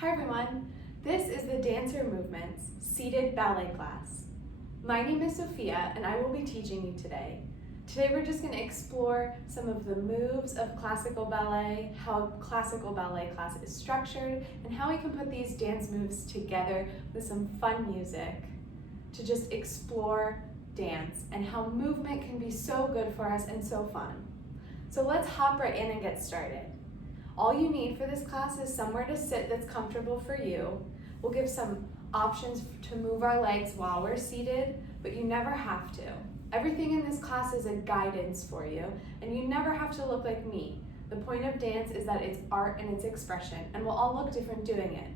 Hi everyone, this is the Dancer Movements seated ballet class. My name is Sofia and I will be teaching you today. Today we're just going to explore some of the moves of classical ballet, how classical ballet class is structured, and how we can put these dance moves together with some fun music to just explore dance and how movement can be so good for us and so fun. So let's hop right in and get started. All you need for this class is somewhere to sit that's comfortable for you. We'll give some options to move our legs while we're seated, but you never have to. Everything in this class is a guidance for you, and you never have to look like me. The point of dance is that it's art and it's expression, and we'll all look different doing it.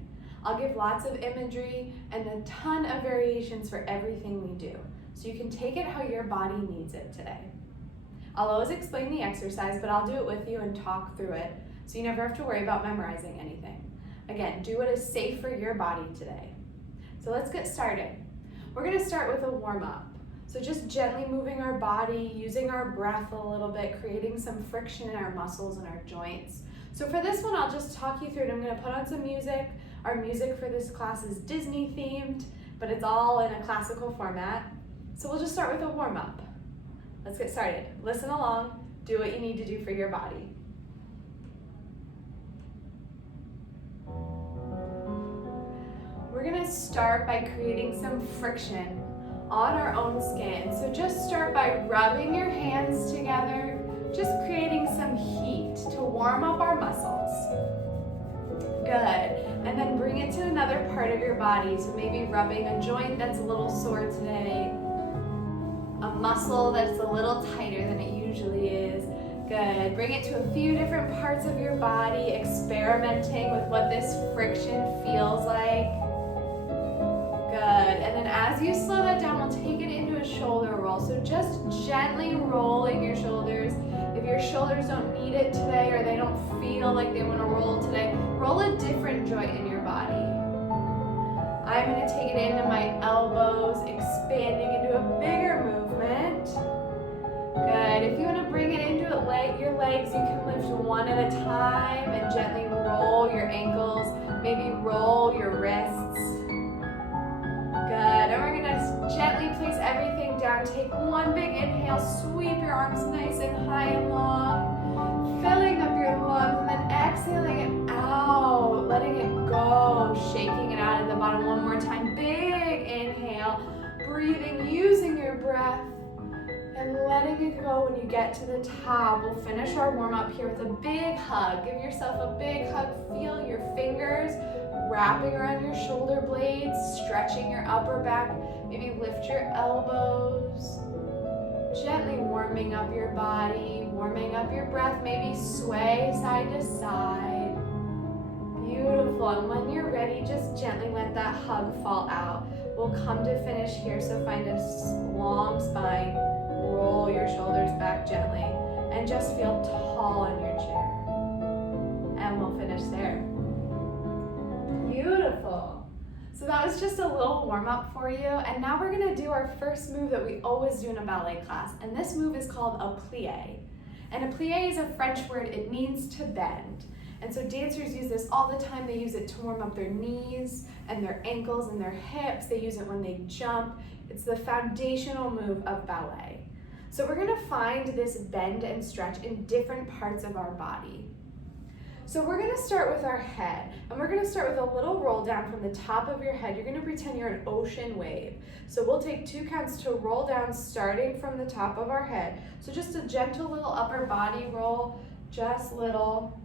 I'll give lots of imagery and a ton of variations for everything we do, so you can take it how your body needs it today. I'll always explain the exercise, but I'll do it with you and talk through it, so you never have to worry about memorizing anything. Again, do what is safe for your body today. So let's get started. We're going to start with a warm-up. So just gently moving our body, using our breath a little bit, creating some friction in our muscles and our joints. So for this one, I'll just talk you through it. I'm going to put on some music. Our music for this class is Disney themed, but it's all in a classical format. So we'll just start with a warm-up. Let's get started. Listen along, do what you need to do for your body. We're going to start by creating some friction on our own skin. So just start by rubbing your hands together, just creating some heat to warm up our muscles. Good. And then bring it to another part of your body. So maybe rubbing a joint that's a little sore today, a muscle that's a little tighter than it usually is. Good. Bring it to a few different parts of your body, experimenting with what this friction feels like. Good. And then as you slow that down, we'll take it into a shoulder roll. So just gently rolling your shoulders. If your shoulders don't need it today or they don't feel like they want to roll today, roll a different joint in your body. I'm going to take it into my elbows, expanding into a bigger movement. Good. If you want to bring it into your legs, you can lift one at a time and gently roll your ankles, maybe roll your wrists. Good. And we're going to gently place everything down. Take one big inhale, sweep your arms nice and high and long, filling up your lungs, and then exhaling it out, letting it go, shaking it out at the bottom. One more time. Big inhale, breathing, using your breath, and letting it go when you get to the top. We'll finish our warm-up here with a big hug. Give yourself a big hug. Feel your fingers wrapping around your shoulder blades, stretching your upper back. Maybe lift your elbows. Gently warming up your body, warming up your breath. Maybe sway side to side. Beautiful. And when you're ready, just gently let that hug fall out. We'll come to finish here, so find a long spine. Roll your shoulders back gently and just feel tall in your chair. And we'll finish there. Beautiful. So that was just a little warm-up for you, and now we're going to do our first move that we always do in a ballet class, and this move is called a plie. And a plie is a French word. It means to bend. And so dancers use this all the time. They use it to warm up their knees and their ankles and their hips. They use it when they jump. It's the foundational move of ballet. So we're going to find this bend and stretch in different parts of our body. So we're going to start with our head, and we're going to start with a little roll down from the top of your head. You're going to pretend you're an ocean wave. So we'll take 2 counts to roll down, starting from the top of our head. So just a gentle little upper body roll, just little.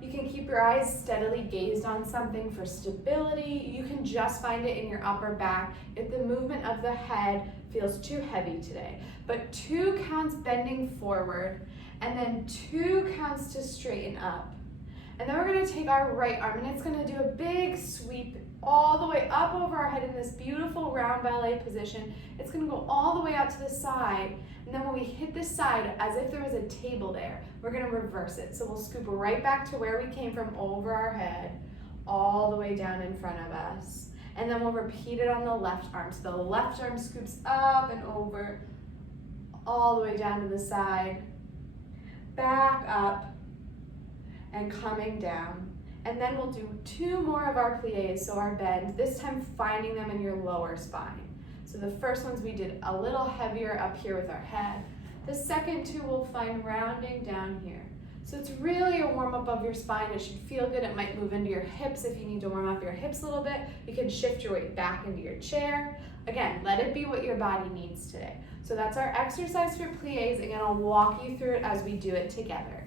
You can keep your eyes steadily gazed on something for stability. You can just find it in your upper back if the movement of the head feels too heavy today. But 2 counts bending forward, and then 2 counts to straighten up. And then we're going to take our right arm, and it's going to do a big sweep all the way up over our head in this beautiful round ballet position. It's going to go all the way out to the side, and then when we hit the side, as if there was a table there, we're going to reverse it. So we'll scoop right back to where we came from, over our head, all the way down in front of us. And then we'll repeat it on the left arm. So the left arm scoops up and over, all the way down to the side, back up, and coming down. And then we'll do 2 more of our plies, so our bend, this time finding them in your lower spine. So the first ones we did a little heavier up here with our head. The second 2 we'll find rounding down here. So it's really a warm up of your spine. It should feel good. It might move into your hips if you need to warm up your hips a little bit. You can shift your weight back into your chair. Again, let it be what your body needs today. So that's our exercise for plies. Again, I'll walk you through it as we do it together.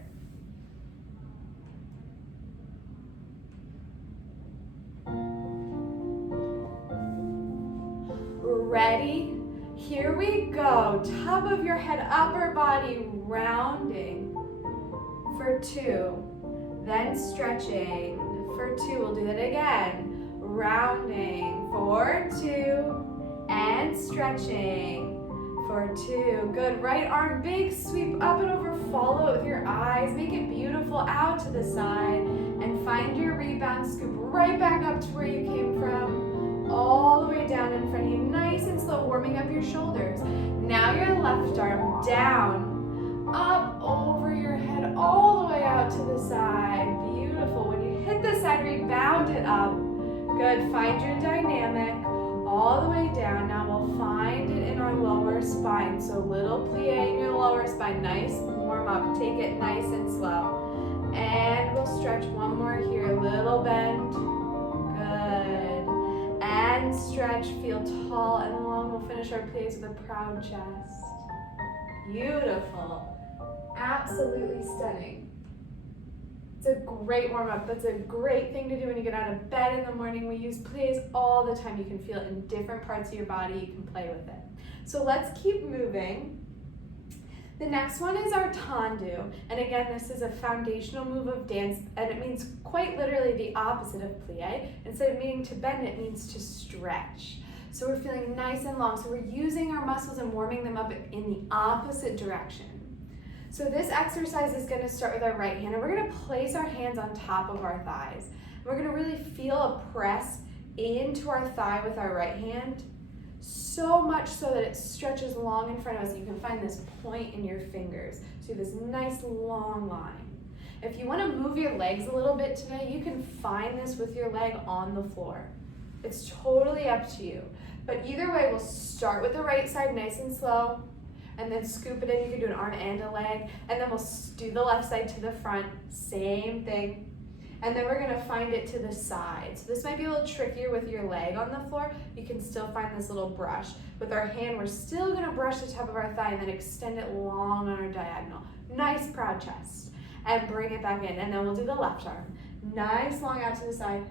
Ready? Here we go. Top of your head, upper body rounding for 2. Then stretching for 2. We'll do that again. Rounding for 2 and stretching for 2. Good. Right arm, big sweep up and over. Follow it with your eyes. Make it beautiful out to the side and find your rebound. Scoop right back up to where you came from. All the way down in front of you, nice and slow, warming up your shoulders. Now your left arm down, up over your head, all the way out to the side. Beautiful. When you hit the side, rebound it up. Good. Find your dynamic all the way down. Now we'll find it in our lower spine. So little plie in your lower spine. Nice warm up. Take it nice and slow. And we'll stretch one more here. Little bend. And stretch, feel tall and long. We'll finish our plies with a proud chest. Beautiful. Absolutely stunning. It's a great warm-up. That's a great thing to do when you get out of bed in the morning. We use plies all the time. You can feel it in different parts of your body. You can play with it. So let's keep moving. The next one is our tendu, and again, this is a foundational move of dance, and it means quite literally the opposite of plie. Instead of meaning to bend, it means to stretch. So we're feeling nice and long, so we're using our muscles and warming them up in the opposite direction. So this exercise is going to start with our right hand, and we're going to place our hands on top of our thighs. We're going to really feel a press into our thigh with our right hand, so much so that it stretches long in front of us. You can find this point in your fingers. So you have this nice long line. If you want to move your legs a little bit today, you can find this with your leg on the floor. It's totally up to you. But either way, we'll start with the right side nice and slow, and then scoop it in. You can do an arm and a leg, and then we'll do the left side to the front, same thing. And then we're gonna find it to the side. So this might be a little trickier with your leg on the floor. You can still find this little brush. With our hand, we're still gonna brush the top of our thigh and then extend it long on our diagonal. Nice proud chest. And bring it back in. And then we'll do the left arm. Nice long out to the side.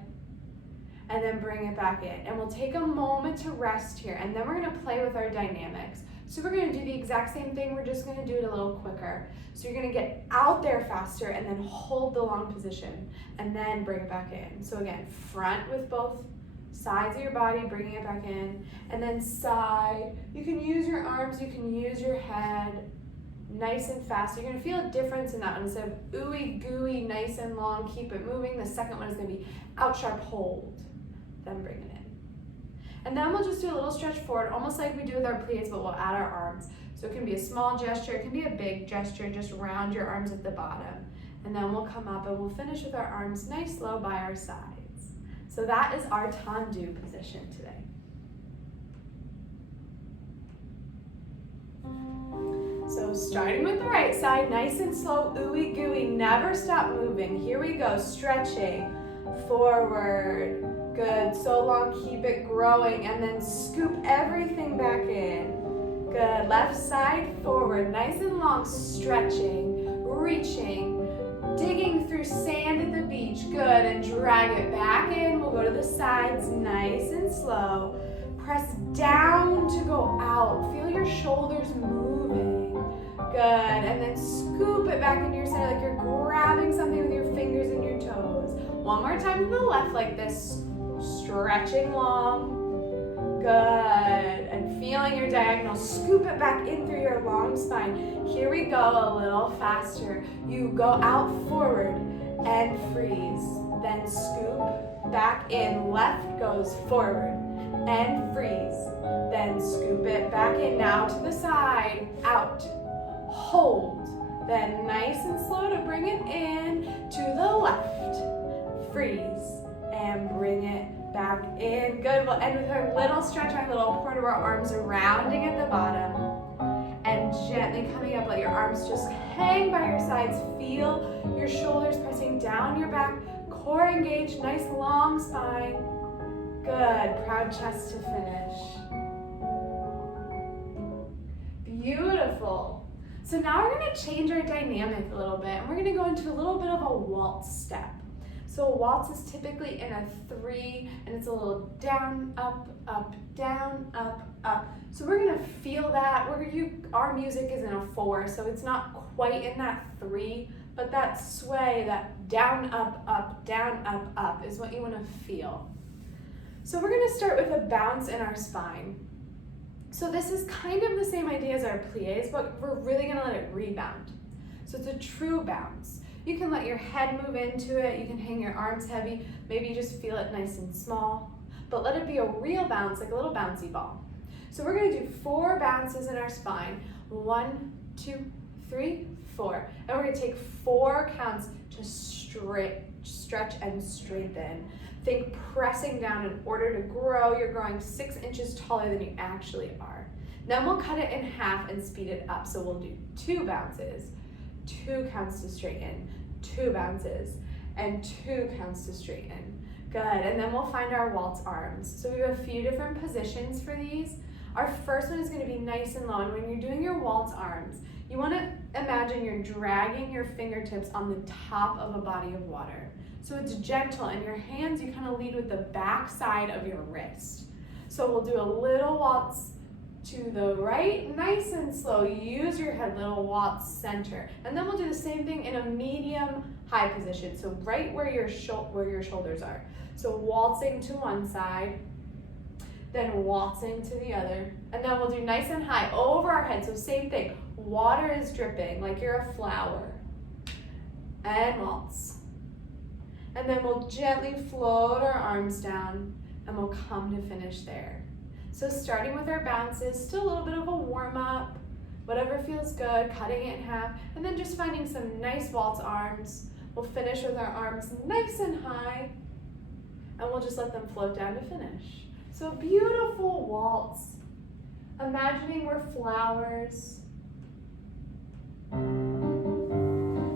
And then bring it back in. And we'll take a moment to rest here. And then we're gonna play with our dynamics. So we're gonna do the exact same thing, we're just gonna do it a little quicker. So you're gonna get out there faster and then hold the long position and then bring it back in. So again, front with both sides of your body, bringing it back in, and then side. You can use your arms, you can use your head, nice and fast. You're gonna feel a difference in that one. Instead of ooey gooey, nice and long, keep it moving. The second one is gonna be out sharp, hold, then bring it in. And then we'll just do a little stretch forward, almost like we do with our plies, but we'll add our arms. So it can be a small gesture, it can be a big gesture, just round your arms at the bottom. And then we'll come up and we'll finish with our arms nice low by our sides. So that is our tendu position today. So starting with the right side, nice and slow, ooey gooey, never stop moving. Here we go, stretching, forward. Good, so long, keep it growing, and then scoop everything back in. Good, left side forward, nice and long, stretching, reaching, digging through sand at the beach. Good, and drag it back in. We'll go to the sides, nice and slow. Press down to go out. Feel your shoulders moving. Good, and then scoop it back into your center like you're grabbing something with your fingers and your toes. One more time to the left like this. Stretching long, good, and feeling your diagonal, scoop it back in through your long spine. Here we go, a little faster. You go out forward and freeze, then scoop back in, left goes forward and freeze, then scoop it back in, now to the side, out, hold, then nice and slow to bring it in to the left. freeze, and bring it back in. Good, we'll end with our little stretch, our little part of our arms rounding at the bottom, and gently coming up, let your arms just hang by your sides. Feel your shoulders pressing down your back, core engaged, nice long spine. Good, proud chest to finish. Beautiful. So now we're going to change our dynamic a little bit, and we're going to go into a little bit of a waltz step. So a waltz is typically in a 3, and it's a little down, up, down, up. So we're going to feel that. Our music is in a 4, so it's not quite in that 3, but that sway, that down, up is what you want to feel. So we're going to start with a bounce in our spine. So this is kind of the same idea as our pliés, but we're really going to let it rebound. So it's a true bounce. You can let your head move into it, you can hang your arms heavy, maybe you just feel it nice and small, but let it be a real bounce, like a little bouncy ball. So we're going to do 4 bounces in our spine. 1, 2, 3, 4. And we're going to take 4 counts to stretch and straighten. Think pressing down in order to grow. You're growing 6 inches taller than you actually are. Then we'll cut it in half and speed it up. So we'll do 2 bounces, 2 counts to straighten, 2 bounces, and 2 counts to straighten. Good, and then we'll find our waltz arms. So we have a few different positions for these. Our first one is going to be nice and low, and when you're doing your waltz arms, you want to imagine you're dragging your fingertips on the top of a body of water. So it's gentle, and your hands, you kind of lead with the back side of your wrist. So we'll do a little waltz to the right, nice and slow. Use your head, little waltz center. And then we'll do the same thing in a medium high position. So right where your shoulders are. So waltzing to one side, then waltzing to the other. And then we'll do nice and high over our head. So same thing. Water is dripping like you're a flower. And waltz. And then we'll gently float our arms down, and we'll come to finish there. So starting with our bounces, still a little bit of a warm up, whatever feels good, cutting it in half, and then just finding some nice waltz arms. We'll finish with our arms nice and high, and we'll just let them float down to finish. So beautiful waltz. Imagining we're flowers.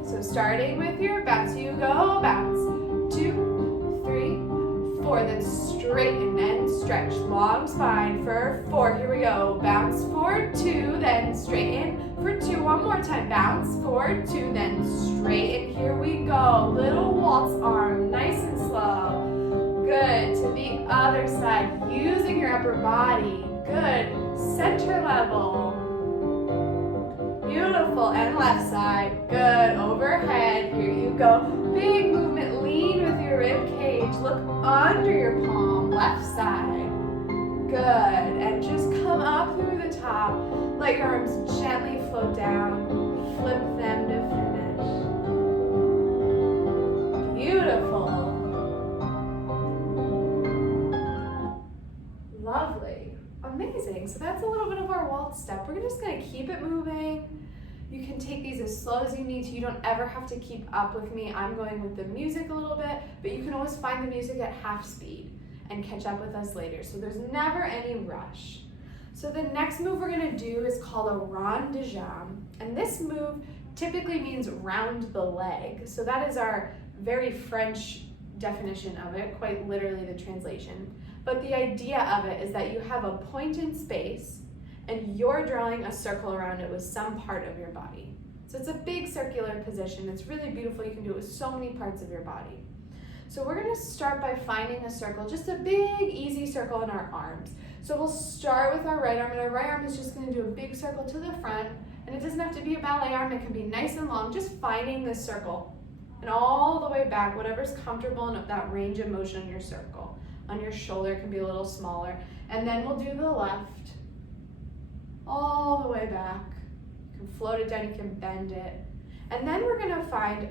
So starting with your bounce, you go bounce. 2, 3, 4, then straighten and stretch, long spine for 4, here we go, bounce for 2, then straighten for 2, one more time, bounce for 2, then straighten, here we go, little waltz arm, nice and slow, good, to the other side, using your upper body, good, center level, beautiful, and left side, good, overhead, here you go, big movement, lean with your rib cage, look under your palm, left side, good, and just come up through the top, let your arms gently float down, flip them to finish, beautiful, lovely, amazing, so that's a little bit of our waltz step, we're just going to keep it moving. You can take these as slow as you need to. You don't ever have to keep up with me. I'm going with the music a little bit, but you can always find the music at half speed and catch up with us later. So there's never any rush. So the next move we're gonna do is called a rond de jambe. And this move typically means round the leg. So that is our very French definition of it, quite literally the translation. But the idea of it is that you have a point in space and you're drawing a circle around it with some part of your body. So it's a big circular position. It's really beautiful. You can do it with so many parts of your body. So we're gonna start by finding a circle, just a big, easy circle in our arms. So we'll start with our right arm, and our right arm is just gonna do a big circle to the front, and it doesn't have to be a ballet arm, it can be nice and long, just finding this circle. And all the way back, whatever's comfortable in that range of motion on your circle. On your shoulder, it can be a little smaller. And then we'll do the left. All the way back. You can float it down, you can bend it. And then we're gonna find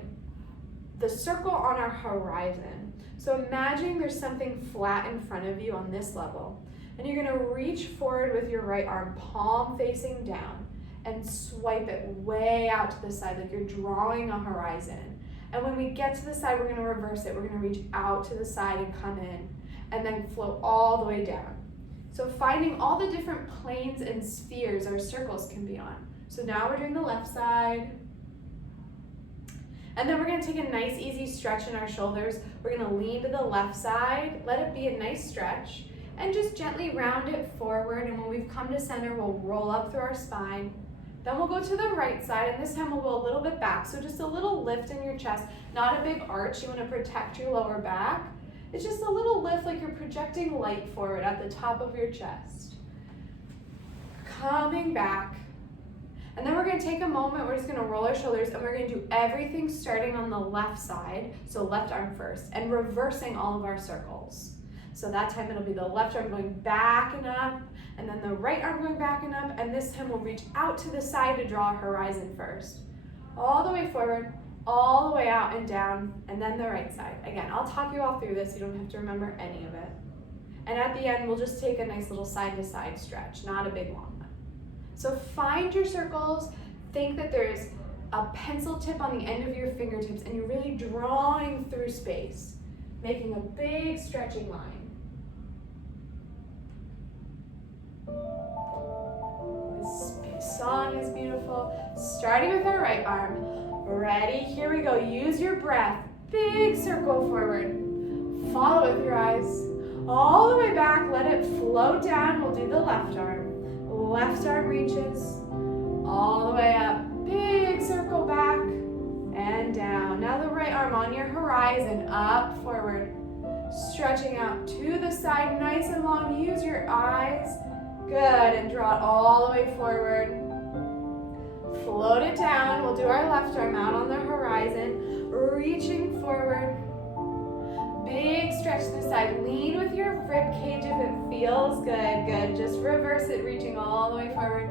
the circle on our horizon. So imagine there's something flat in front of you on this level. And you're gonna reach forward with your right arm, palm facing down, and swipe it way out to the side like you're drawing a horizon. And when we get to the side, we're gonna reverse it. We're gonna reach out to the side and come in, and then flow all the way down. So finding all the different planes and spheres our circles can be on. So now we're doing the left side. And then we're gonna take a nice easy stretch in our shoulders. We're gonna lean to the left side, let it be a nice stretch, and just gently round it forward. And when we've come to center, we'll roll up through our spine. Then we'll go to the right side, and this time we'll go a little bit back. So just a little lift in your chest, not a big arch. You wanna protect your lower back. It's just a little lift like you're projecting light forward at the top of your chest. Coming back. And then we're gonna take a moment, we're just gonna roll our shoulders, and we're gonna do everything starting on the left side, so left arm first, and reversing all of our circles. So that time it'll be the left arm going back and up, and then the right arm going back and up, and this time we'll reach out to the side to draw a horizon first. All the way forward, all the way out and down, and then the right side. Again, I'll talk you all through this, you don't have to remember any of it. And at the end, we'll just take a nice little side to side stretch, not a big long one. So find your circles, think that there's a pencil tip on the end of your fingertips, and you're really drawing through space, making a big stretching line. This song is beautiful. Starting with our right arm. Ready? Here we go. Use your breath. Big circle forward. Follow with your eyes. All the way back. Let it float down. We'll do the left arm. Left arm reaches. All the way up. Big circle back and down. Now the right arm on your horizon. Up, forward. Stretching out to the side. Nice and long. Use your eyes. Good. And draw it all the way forward. Float it down. We'll do our left arm out on the horizon, reaching forward. Big stretch to the side. Lean with your rib cage if it feels good. Good. Just reverse it, reaching all the way forward.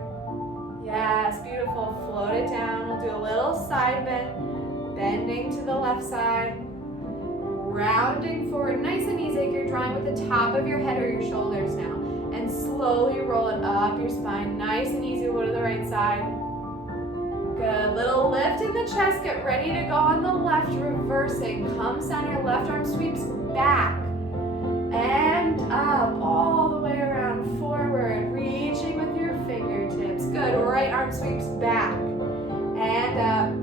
Yes, beautiful. Float it down. We'll do a little side bend, bending to the left side, rounding forward, nice and easy. You're drawing with the top of your head or your shoulders now, and slowly roll it up your spine. Nice and easy. We'll go to the right side. Good, little lift in the chest, get ready to go on the left, reversing, come center, left arm sweeps back, and up, all the way around, forward, reaching with your fingertips, good, right arm sweeps back, and up,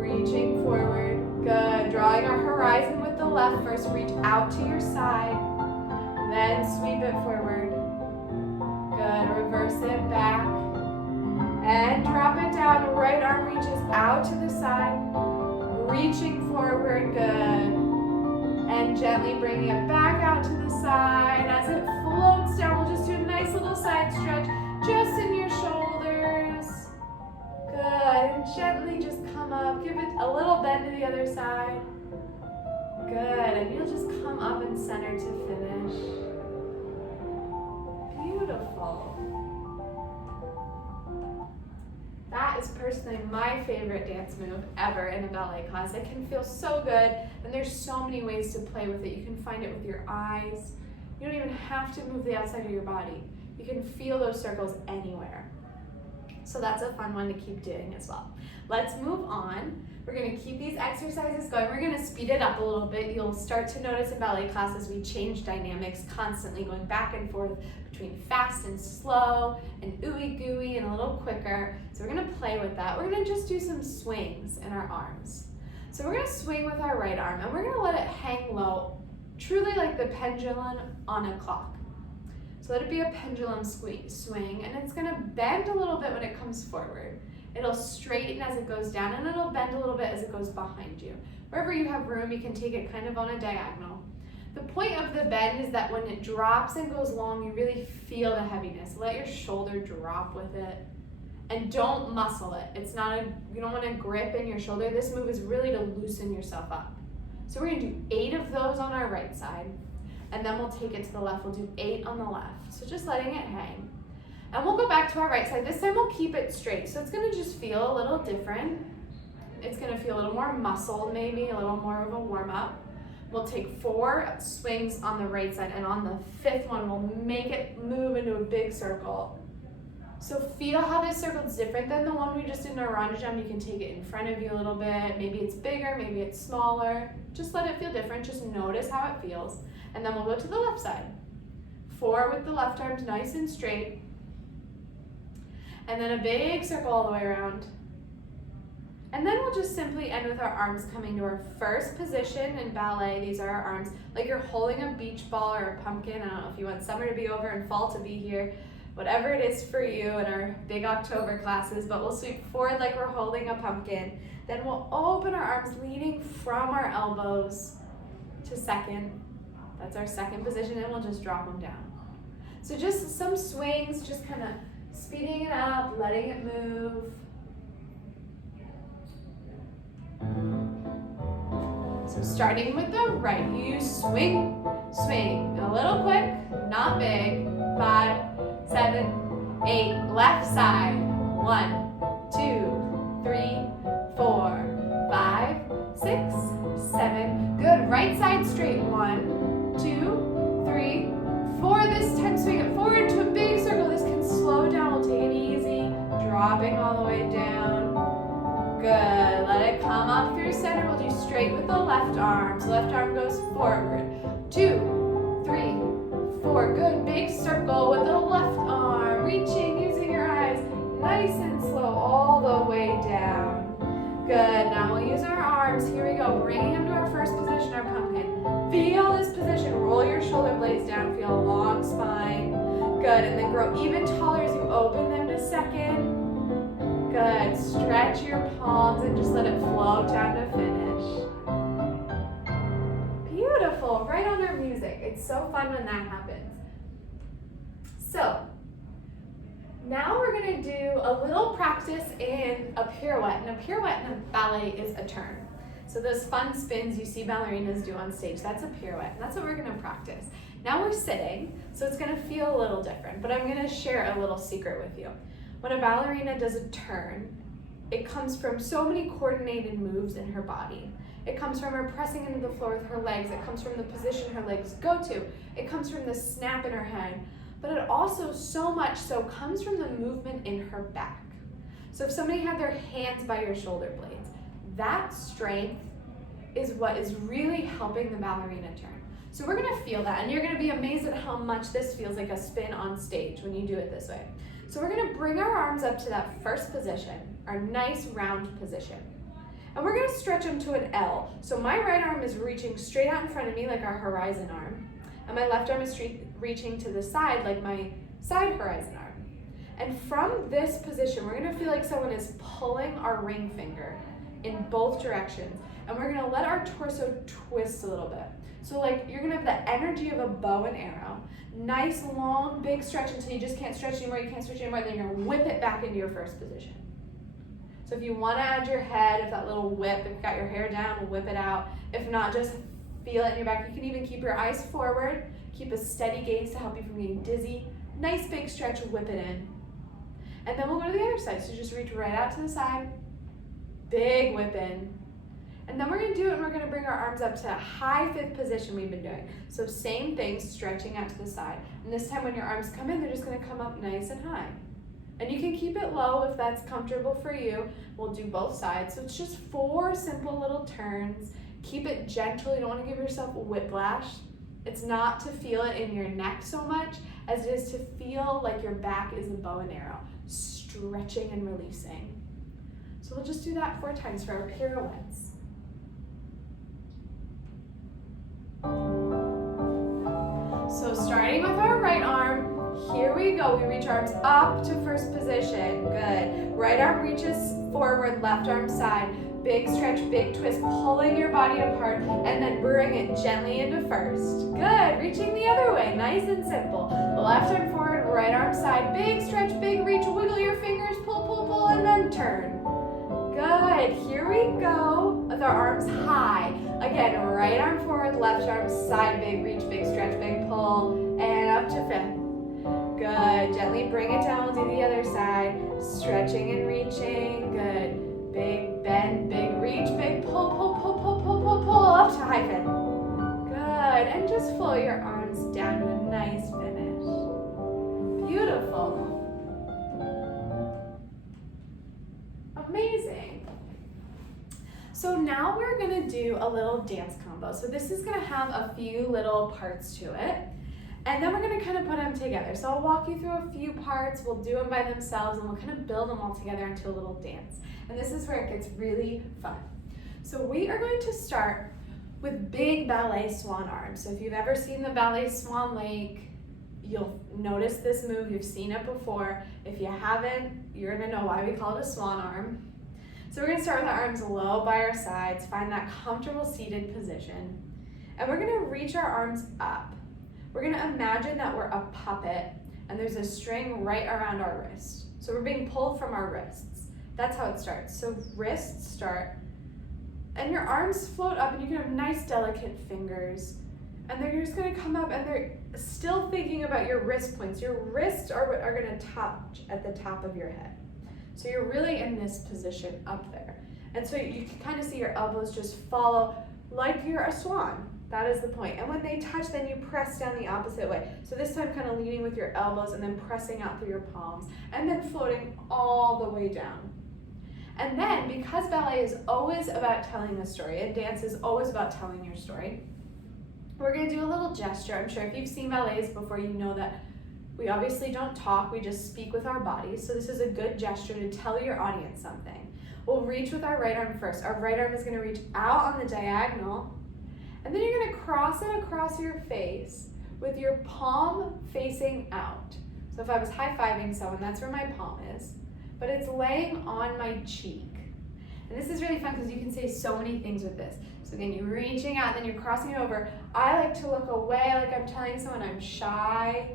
reaching forward, good, drawing our horizon with the left first, reach out to your side, then sweep it forward, good, reverse it back, and drop it down, right arm reaches out to the side, reaching forward, good. And gently bringing it back out to the side. As it floats down, we'll just do a nice little side stretch, just in your shoulders. Good, and gently just come up, give it a little bend to the other side. Good, and you'll just come up and center to finish. Beautiful. That is personally my favorite dance move ever in a ballet class. It can feel so good, and there's so many ways to play with it. You can find it with your eyes. You don't even have to move the outside of your body. You can feel those circles anywhere. So that's a fun one to keep doing as well. Let's move on. We're gonna keep these exercises going. We're gonna speed it up a little bit. You'll start to notice in ballet classes we change dynamics constantly, going back and forth between fast and slow and ooey gooey and a little quicker. So we're gonna play with that. We're gonna just do some swings in our arms. So we're gonna swing with our right arm, and we're gonna let it hang low, truly like the pendulum on a clock. So let it be a pendulum swing, and it's gonna bend a little bit when it comes forward. It'll straighten as it goes down, and it'll bend a little bit as it goes behind you. Wherever you have room, you can take it kind of on a diagonal. The point of the bend is that when it drops and goes long, you really feel the heaviness. Let your shoulder drop with it, and don't muscle it. You don't want to grip in your shoulder. This move is really to loosen yourself up. So we're gonna do 8 of those on our right side, and then we'll take it to the left. We'll do 8 on the left. So just letting it hang. And we'll go back to our right side. This time we'll keep it straight. So it's gonna just feel a little different. It's gonna feel a little more muscled, maybe a little more of a warm up. We'll take 4 swings on the right side, and on the 5th one, we'll make it move into a big circle. So feel how this circle is different than the one we just did in our ronde jump. You can take it in front of you a little bit. Maybe it's bigger, maybe it's smaller. Just let it feel different. Just notice how it feels. And then we'll go to the left side. 4 with the left arms nice and straight. And then a big circle all the way around. And then we'll just simply end with our arms coming to our first position in ballet. These are our arms, like you're holding a beach ball or a pumpkin. I don't know if you want summer to be over and fall to be here. Whatever it is for you in our big October classes, but we'll sweep forward like we're holding a pumpkin. Then we'll open our arms leading from our elbows to second. That's our second position, and we'll just drop them down. So just some swings, just kind of speeding it up, letting it move. So starting with the right, you swing, swing. A little quick, not big. 5, 7, 8, left side. 1, 2, 3, 4, 5, 6, 7. Good, right side straight. 1, 2, 3, 4. This time swing it forward to a big circle. This can slow down, we'll take it easy. Dropping all the way down. Good, let it come up through center. We'll do straight with the left arm. So left arm goes forward. 2, 3, 4. Good, big circle with the left arm. Reaching, using your eyes. Nice and slow all the way down. Good, now we'll use our arms. Here we go, bringing them to our first position, our pumpkin. Feel this position, roll your shoulder blades down, feel a long spine. Good, and then grow even taller as you open them to second. Good, stretch your palms and just let it flow down to finish. Beautiful, right on our music. It's so fun when that happens. So, now we're gonna do a little practice in a pirouette, and a pirouette in a ballet is a turn. So those fun spins you see ballerinas do on stage, that's a pirouette, and that's what we're gonna practice. Now we're sitting, so it's gonna feel a little different, but I'm gonna share a little secret with you. When a ballerina does a turn, it comes from so many coordinated moves in her body. It comes from her pressing into the floor with her legs. It comes from the position her legs go to. It comes from the snap in her head. But it also so much so comes from the movement in her back. So if somebody had their hands by your shoulder blades, that strength is what is really helping the ballerina turn. So we're gonna feel that, and you're gonna be amazed at how much this feels like a spin on stage when you do it this way. So we're gonna bring our arms up to that first position, our nice round position. And we're gonna stretch them to an L. So my right arm is reaching straight out in front of me like our horizon arm. And my left arm is reaching to the side like my side horizon arm. And from this position, we're gonna feel like someone is pulling our ring finger in both directions. And we're gonna let our torso twist a little bit. So like you're gonna have the energy of a bow and arrow. Nice, long, big stretch until you just can't stretch anymore, you can't stretch anymore, then you're gonna whip it back into your first position. So if you wanna add your head, if that little whip, if you've got your hair down, whip it out. If not, just feel it in your back. You can even keep your eyes forward, keep a steady gaze to help you from getting dizzy. Nice big stretch, whip it in. And then we'll go to the other side. So just reach right out to the side, big whip in. And then we're gonna do it and we're gonna bring our arms up to a high fifth position we've been doing. So same thing, stretching out to the side. And this time when your arms come in, they're just gonna come up nice and high. And you can keep it low if that's comfortable for you. We'll do both sides. So it's just 4 simple little turns. Keep it gentle, you don't wanna give yourself a whiplash. It's not to feel it in your neck so much as it is to feel like your back is a bow and arrow, stretching and releasing. So we'll just do that 4 times for our pirouettes. So starting with our right arm, here we go. We reach arms up to first position. Good. Right arm reaches forward, left arm side. Big stretch, big twist, pulling your body apart, and then bring it gently into first. Good. Reaching the other way. Nice and simple. Left arm forward, right arm side. Big stretch, big reach. Wiggle your fingers, pull, pull, pull, and then turn. Good. Here we go with our arms high. Again, right arm forward, left arm side, big reach, big stretch, big pull, and up to fifth. Good. Gently bring it down. We'll do the other side. Stretching and reaching. Good. Big bend, big reach, big pull, pull, pull, pull, pull, pull, pull, up to high fifth. Good. And just flow your arms down to a nice finish. Beautiful. Amazing. So now we're gonna do a little dance combo. So this is gonna have a few little parts to it, and then we're gonna kind of put them together. So I'll walk you through a few parts, we'll do them by themselves, and we'll kind of build them all together into a little dance. And this is where it gets really fun. So we are going to start with big ballet swan arms. So if you've ever seen the ballet Swan Lake, you'll notice this move, you've seen it before. If you haven't, you're gonna know why we call it a swan arm. So we're gonna start with our arms low by our sides, find that comfortable seated position, and we're gonna reach our arms up. We're gonna imagine that we're a puppet and there's a string right around our wrist. So we're being pulled from our wrists. That's how it starts. So wrists start, and your arms float up, and you can have nice delicate fingers, and they're just gonna come up, and they're still thinking about your wrist points. Your wrists are what are gonna touch at the top of your head. So you're really in this position up there. And so you can kind of see your elbows just follow like you're a swan. That is the point. And when they touch, then you press down the opposite way. So this time kind of leading with your elbows and then pressing out through your palms, and then floating all the way down. And then, because ballet is always about telling a story, and dance is always about telling your story, we're gonna do a little gesture. I'm sure if you've seen ballets before, you know that we obviously don't talk, we just speak with our bodies. So this is a good gesture to tell your audience something. We'll reach with our right arm first. Our right arm is gonna reach out on the diagonal, and then you're gonna cross it across your face with your palm facing out. So if I was high-fiving someone, that's where my palm is, but it's laying on my cheek. And this is really fun because you can say so many things with this. So again, you're reaching out and then you're crossing it over. I like to look away like I'm telling someone I'm shy.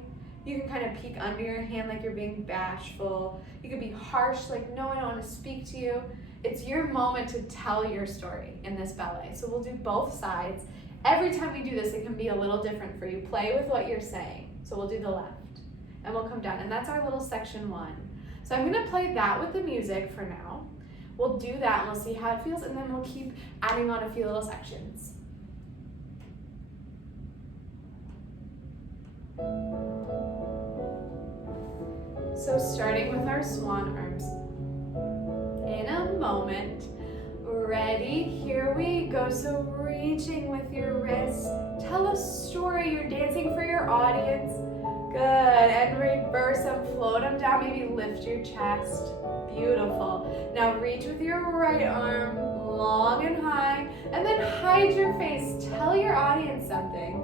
You can kind of peek under your hand like you're being bashful. You could be harsh, like, no, I don't want to speak to you. It's your moment to tell your story in this ballet. So we'll do both sides. Every time we do this, it can be a little different for you. Play with what you're saying. So we'll do the left, and we'll come down. And that's our little section 1. So I'm gonna play that with the music for now. We'll do that and we'll see how it feels, and then we'll keep adding on a few little sections. So starting with our swan arms. In a moment. Ready? Here we go. So reaching with your wrists. Tell a story. You're dancing for your audience. Good. And reverse them. Float them down. Maybe lift your chest. Beautiful. Now reach with your right arm long and high. And then hide your face. Tell your audience something.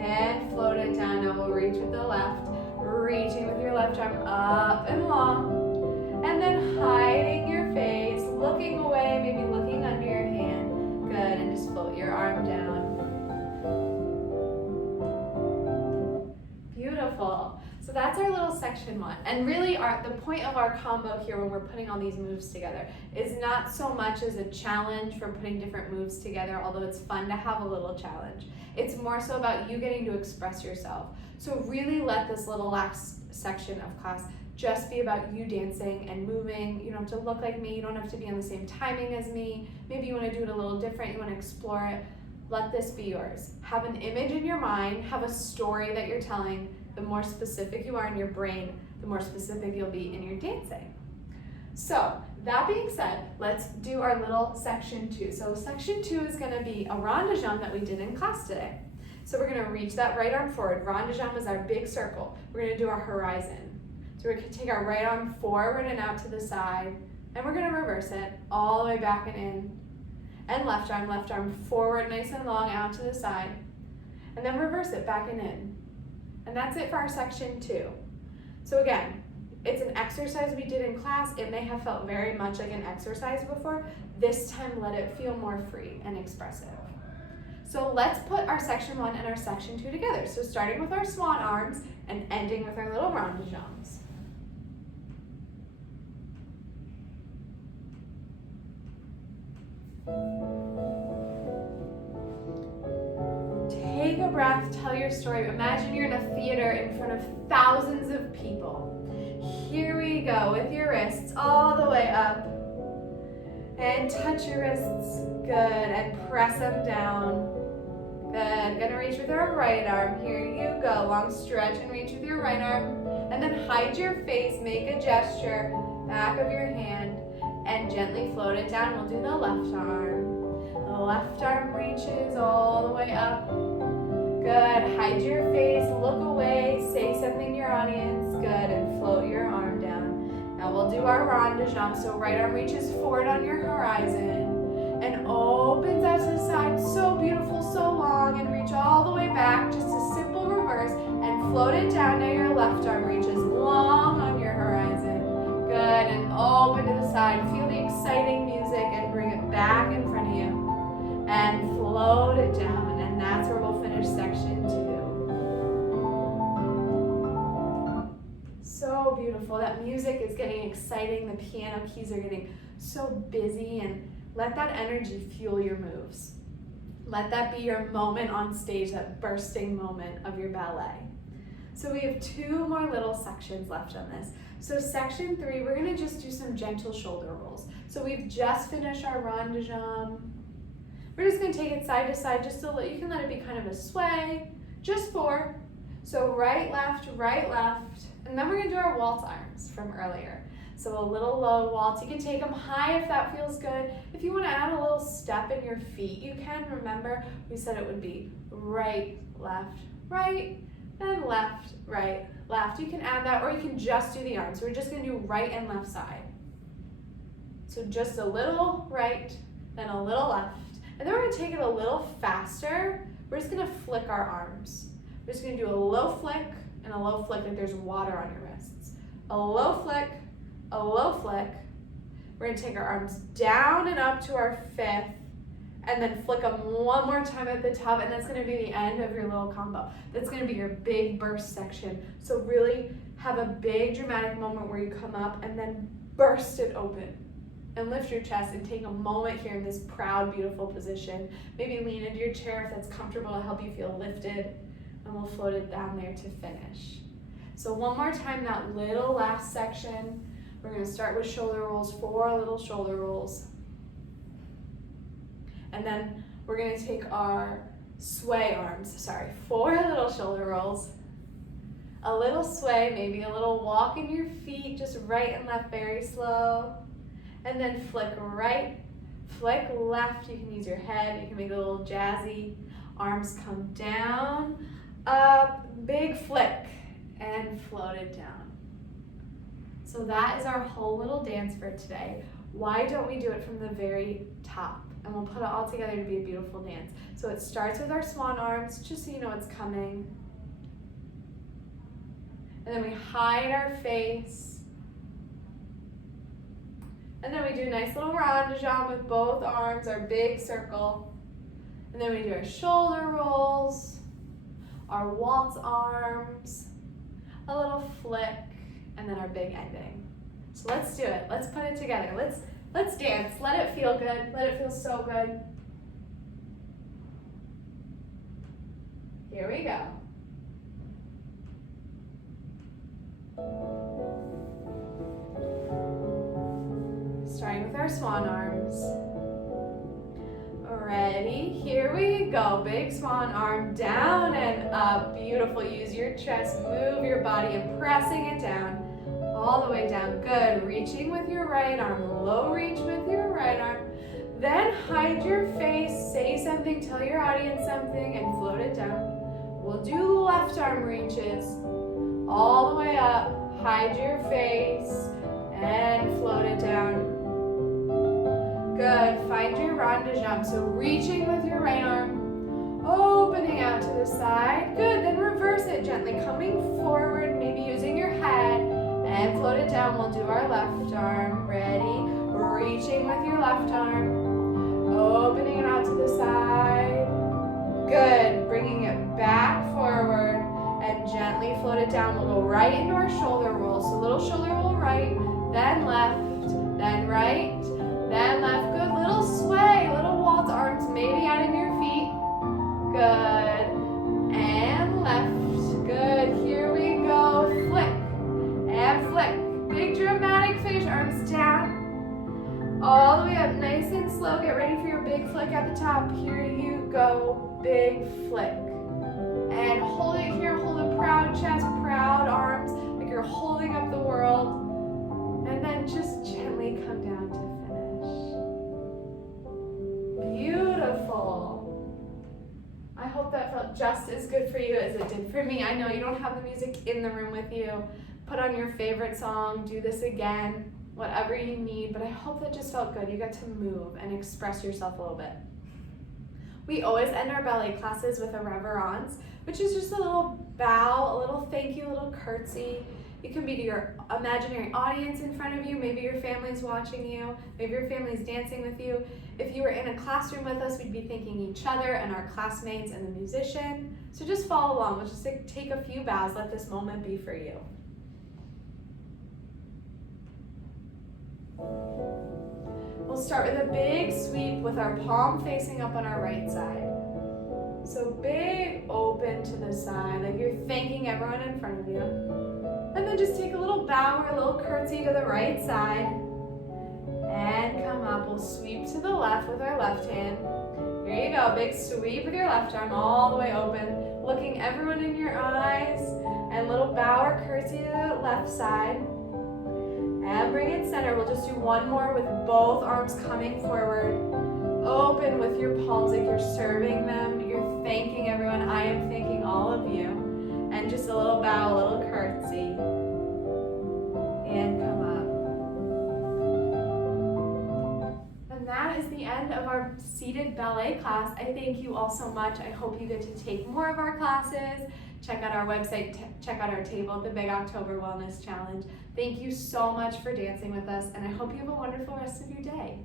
And float it down. Now we'll reach with the left. Reaching with your left arm up and long. And then hiding your face. Looking away. Maybe looking under your hand. Good. And just float your arm down. Beautiful. So that's our little section 1. And really the point of our combo here when we're putting all these moves together is not so much as a challenge for putting different moves together, although it's fun to have a little challenge. It's more so about you getting to express yourself. So really let this little last section of class just be about you dancing and moving. You don't have to look like me. You don't have to be on the same timing as me. Maybe you want to do it a little different. You want to explore it. Let this be yours. Have an image in your mind. Have a story that you're telling. The more specific you are in your brain, the more specific you'll be in your dancing. So that being said, let's do our little section 2. So section 2 is going to be a rond de jambe that we did in class today. So we're going to reach that right arm forward. Rond de jambe is our big circle. We're going to do our horizon. So we're going to take our right arm forward and out to the side, and we're going to reverse it all the way back and in. And left arm forward nice and long out to the side, and then reverse it back and in. And that's it for our section 2. So again, it's an exercise we did in class. It may have felt very much like an exercise before. This time, let it feel more free and expressive. So let's put our section 1 and our section 2 together. So starting with our swan arms and ending with our little rond de jambes. Take a breath, tell your story. Imagine you're in a theater in front of thousands of people. Here we go with your wrists all the way up. And touch your wrists. Good. And press them down. Good. Gonna reach with our right arm. Here you go. Long stretch and reach with your right arm. And then hide your face. Make a gesture. Back of your hand. and gently float it down. We'll do the left arm. The left arm reaches all the way up. Good, hide your face, look away, say something to your audience. Good, and float your arm down. Now we'll do our rond de jambe. So right arm reaches forward on your horizon and opens out to the side. So beautiful, so long, and reach all the way back. Just a simple reverse and float it down. Now your left arm reaches long on your horizon. Good, and open to the side. Feel the exciting music and bring it back in front of you. And float it down, and that's where we'll finish section 2. So beautiful. That music is getting exciting. The piano keys are getting so busy, and let that energy fuel your moves. Let that be your moment on stage, that bursting moment of your ballet. So we have 2 more little sections left on this. So section 3, we're gonna just do some gentle shoulder rolls. So we've just finished our rond de jambe. We're just gonna take it side to side, just so you can let it be kind of a sway, just 4. So right, left, and then we're gonna do our waltz arms from earlier. So a little low waltz. You can take them high if that feels good. If you wanna add a little step in your feet, you can. Remember, we said it would be right, then left, right, left. You can add that, or you can just do the arms. So we're just gonna do right and left side. So just a little right, then a little left. And then we're gonna take it a little faster. We're just gonna flick our arms. We're just gonna do a low flick and a low flick like there's water on your wrists. A low flick, a low flick. We're gonna take our arms down and up to our 5th, and then flick them one more time at the top, and that's gonna be the end of your little combo. That's gonna be your big burst section. So really have a big dramatic moment where you come up and then burst it open. And lift your chest and take a moment here in this proud, beautiful position. Maybe lean into your chair if that's comfortable to help you feel lifted, and we'll float it down there to finish. So one more time, that little last section. We're gonna start with shoulder rolls, 4 little shoulder rolls. And then we're gonna take our sway arms, 4 little shoulder rolls. A little sway, maybe a little walk in your feet, just right and left, very slow. And then flick right, flick left. You can use your head, you can make it a little jazzy. Arms come down, up, big flick, and float it down. So that is our whole little dance for today. Why don't we do it from the very top? And we'll put it all together to be a beautiful dance. So it starts with our swan arms, just so you know it's coming. And then we hide our face. And then we do a nice little rond de jambe with both arms, our big circle. And then we do our shoulder rolls, our waltz arms, a little flick, and then our big ending. So let's do it. Let's put it together. Let's dance. Let it feel good. Let it feel so good. Here we go. Starting with our swan arms. Ready? Here we go. Big swan arm, down and up. Beautiful. Use your chest, move your body, and pressing it down. All the way down. Good. Reaching with your right arm. Low reach with your right arm. Then hide your face. Say something. Tell your audience something and float it down. We'll do left arm reaches. All the way up. Hide your face and float it down. Good. Find your rond de jambe. So reaching with your right arm. Opening out to the side. Good. Then reverse it gently. Coming forward. Maybe using your head. And float it down. We'll do our left arm. Ready? Reaching with your left arm. Opening it out to the side. Good. Bringing it back forward. And gently float it down. We'll go right into our shoulder roll. So little shoulder roll right. Then left. Then right. Then left. Good. Little sway. Little waltz arms. Maybe adding your feet. Good. And left. Good. Here we go. Flick. And flick. Big dramatic finish. Arms down. All the way up. Nice and slow. Get ready for your big flick at the top. Here you go. Big flick. And hold it here. Hold a proud chest. Proud arms. Like you're holding up the world. And then just gently come down to just as good for you as it did for me. I know you don't have the music in the room with you. Put on your favorite song, do this again, whatever you need, but I hope that just felt good. You got to move and express yourself a little bit. We always end our ballet classes with a reverence, which is just a little bow, a little thank you, a little curtsy. It can be to your imaginary audience in front of you. Maybe your family's watching you. Maybe your family's dancing with you. If you were in a classroom with us, we'd be thanking each other and our classmates and the musician. So just follow along. We'll just take a few bows. Let this moment be for you. We'll start with a big sweep with our palm facing up on our right side. So big open to the side, like you're thanking everyone in front of you. And then just take a little bow or a little curtsy to the right side. And come up, we'll sweep to the left with our left hand. Here you go, big sweep with your left arm all the way open, looking everyone in your eyes. And little bow or curtsy to the left side. And bring it center. We'll just do one more with both arms coming forward. Open with your palms like you're serving them. You're thanking everyone. I am thanking all of you. And just a little bow, a little curtsy. And come up. And that is the end of our seated ballet class. I thank you all so much. I hope you get to take more of our classes. Check out our website, check out our table at the Big October Wellness Challenge. Thank you so much for dancing with us, and I hope you have a wonderful rest of your day.